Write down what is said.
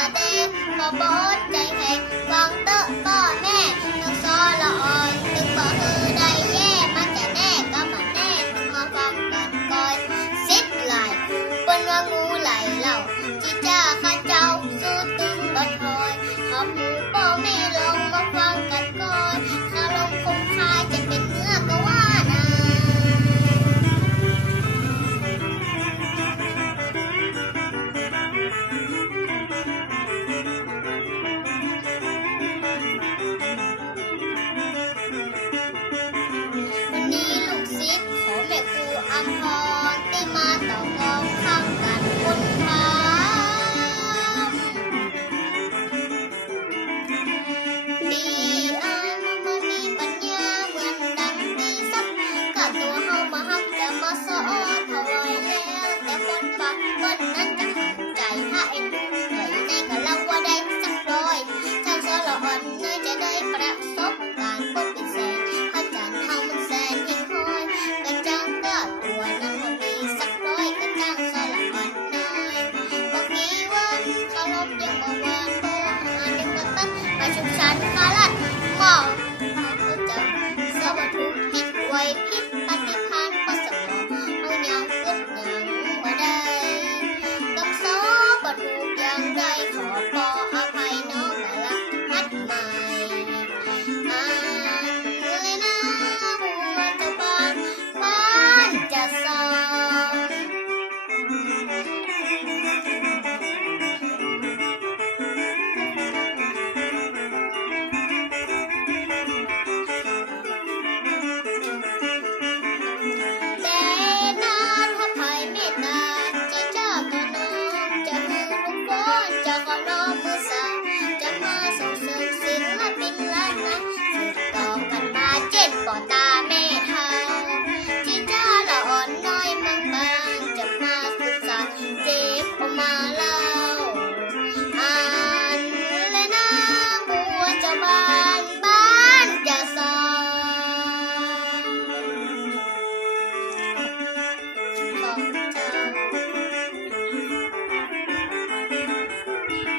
ละเดบ่บดใจแข็งฟังเตอะป้อแม่ตึงซอละอ่อนตึงบ่ฮือได้แย่มันจะแน่ก็มันแน่ตึงมาฟังกันก่อนซิดไหลเปิ้นว่างูไหลเหล่าจีจ้าข้าเจ้าสู้ตึงบ่ถอยขอบหมูป้อแม่ลงมาฟังกันก่อนถ้าลงคงคาจะเป็นเนื้อก็ว่านะ วันนี้ลูกศิษย์ของแม่ครูอำพรได้มาต่อกองข้างกันคนพามดีอายมามีปัญญาเหมือนดังดีสักกัดตัวเฮามาฮักแต่มาสอนถวายแล้วแต่คนฟังเปิ้นนั้นจะหักใจถ้าเอ็นดูหน่อยในกะเล่าว่าได้สักร้อยชาวสระอ่อนน่าจะได้ประสบการณ์คนเป็นแสนพระจันทร์เฮามันแสนยิ่งคอยกระจังก็ตัวนั้นมันมีสักร้อยกระจังสระอ่อนน้อยบางทีวันเขาลบยังบ่หวานบ่หายังบ่ตัดมาชุมชันคาลัด